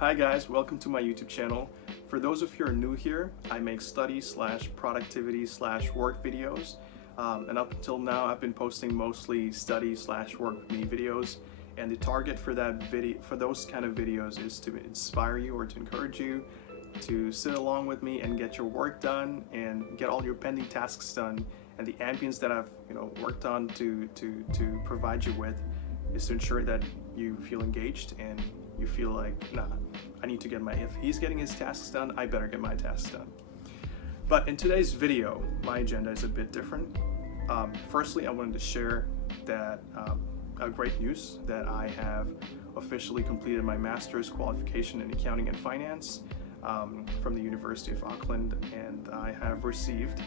Hi guys, welcome to my YouTube channel. For those of you who are new here, I make study/productivity/work videos. And up until now, I've been posting mostly study/work with me videos. And the target for those kind of videos is to inspire you or to encourage you to sit along with me and get your work done and get all your pending tasks done. And the ambience that I've worked on to provide you with is to ensure that you feel engaged and you feel like, nah, I need to if he's getting his tasks done, I better get my tasks done. But in today's video, my agenda is a bit different. Firstly, I wanted to share that a great news that I have officially completed my master's qualification in accounting and finance from the University of Auckland, and I have received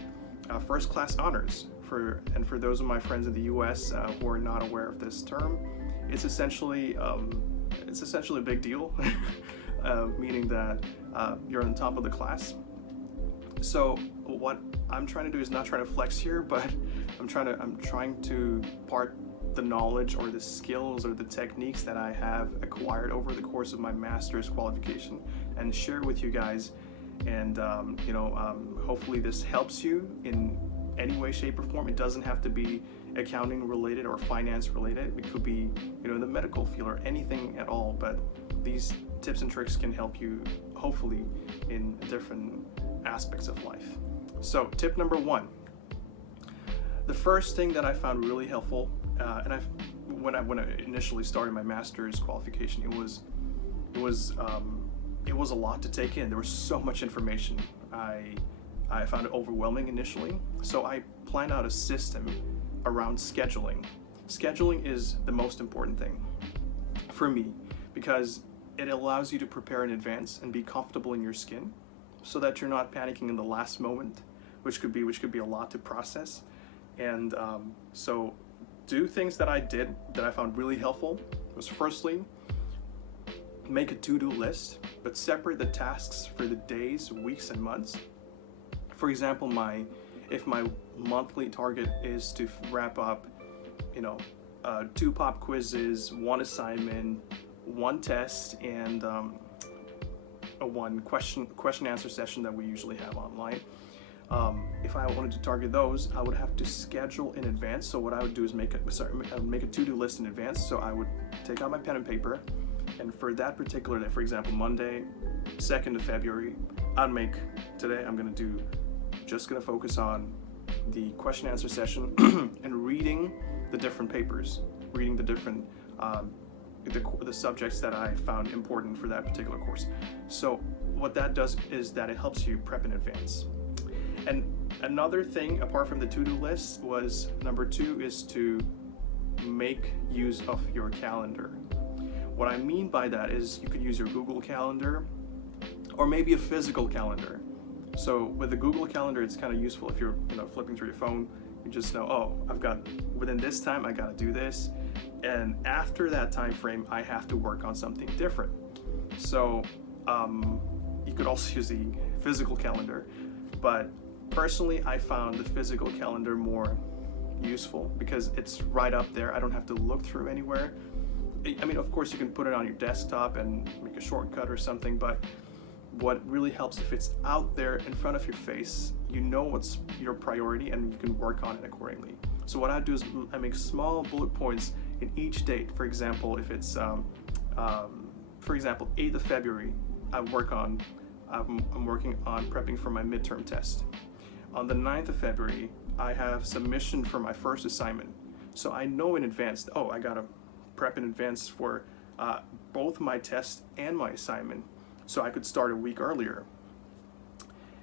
first class honors. For those of my friends in the US who are not aware of this term, it's essentially a big deal, meaning that you're on top of the class. So what I'm trying to do is not trying to flex here, but I'm trying to part the knowledge or the skills or the techniques that I have acquired over the course of my master's qualification and share with you guys. And hopefully this helps you in any way, shape, or form. It doesn't have to be accounting related or finance related. It could be in the medical field or anything at all, but these tips and tricks can help you hopefully in different aspects of life. So tip number one, the first thing that I found really helpful, when I initially started my master's qualification, it was a lot to take in. There was so much information. I found it overwhelming initially, so I planned out a system around scheduling. Scheduling is the most important thing for me because it allows you to prepare in advance and be comfortable in your skin so that you're not panicking in the last moment, which could be a lot to process. And so do things that I did that I found really helpful was, firstly, make a to-do list, but separate the tasks for the days, weeks, and months. For example, if my monthly target is to wrap up, 2 pop quizzes, 1 assignment, 1 test, and a 1 question answer session that we usually have online. If I wanted to target those, I would have to schedule in advance. So what I would do is make a to-do list in advance. So I would take out my pen and paper, and for that particular day, for example, Monday, 2nd of February, today I'm going to focus on the question answer session and reading the different papers, reading the different the subjects that I found important for that particular course. So what that does is that it helps you prep in advance. And another thing apart from the to-do list was number 2 is to make use of your calendar. What I mean by that is you could use your Google Calendar or maybe a physical calendar. So with the Google Calendar, it's kind of useful if you're flipping through your phone. You just know, I've got within this time I got to do this, and after that time frame I have to work on something different. So you could also use the physical calendar, but personally I found the physical calendar more useful because it's right up there. I don't have to look through anywhere. I mean, of course you can put it on your desktop and make a shortcut or something, but what really helps if it's out there in front of your face, what's your priority and you can work on it accordingly. So what I do is I make small bullet points in each date. For example, if it's 8th of February, I'm working on prepping for my midterm test. On the 9th of February, I have submission for my first assignment. So I know in advance, I gotta prep in advance for both my test and my assignment, so I could start a week earlier.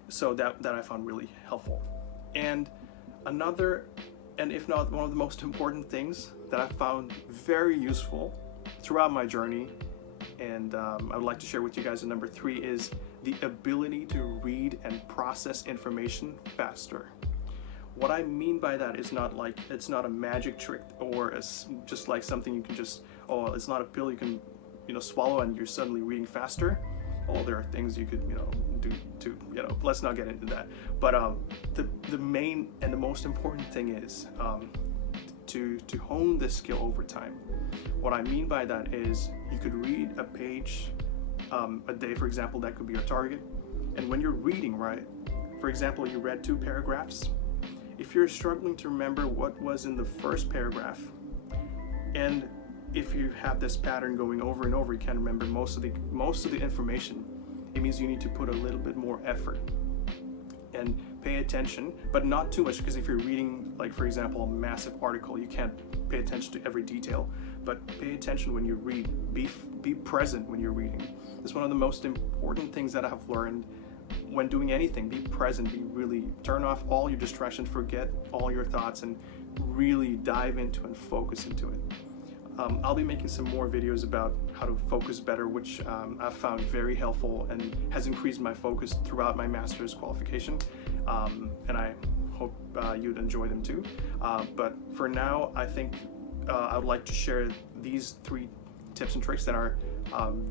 So that I found really helpful. And if not one of the most important things that I found very useful throughout my journey, and I would like to share with you guys, number 3 is the ability to read and process information faster. What I mean by that is it's not a magic trick or just like something you can it's not a pill you can swallow and you're suddenly reading faster. There are things you could do to let's not get into that. But the main and the most important thing is to hone this skill over time. What I mean by that is you could read a page a day, for example, that could be your target. And when you're reading, right, for example, you read 2 paragraphs. If you're struggling to remember what was in the first paragraph, and if you have this pattern going over and over, you can't remember most of the information, it means you need to put a little bit more effort and pay attention, but not too much, because if you're reading, like for example, a massive article, you can't pay attention to every detail. But pay attention when you read. Be present when you're reading. It's one of the most important things that I've learned when doing anything. Be present. Turn off all your distractions, forget all your thoughts, and really dive into and focus into it. I'll be making some more videos about how to focus better, which I've found very helpful and has increased my focus throughout my master's qualification. And I hope you'd enjoy them too. But for now, I think I would like to share these 3 tips and tricks that are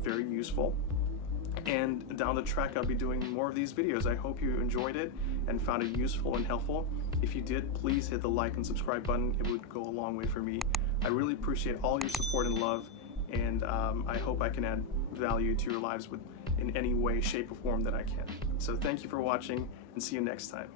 very useful. And down the track, I'll be doing more of these videos. I hope you enjoyed it and found it useful and helpful. If you did, please hit the like and subscribe button. It would go a long way for me. I really appreciate all your support and love, and I hope I can add value to your lives in any way, shape, or form that I can. So thank you for watching, and see you next time.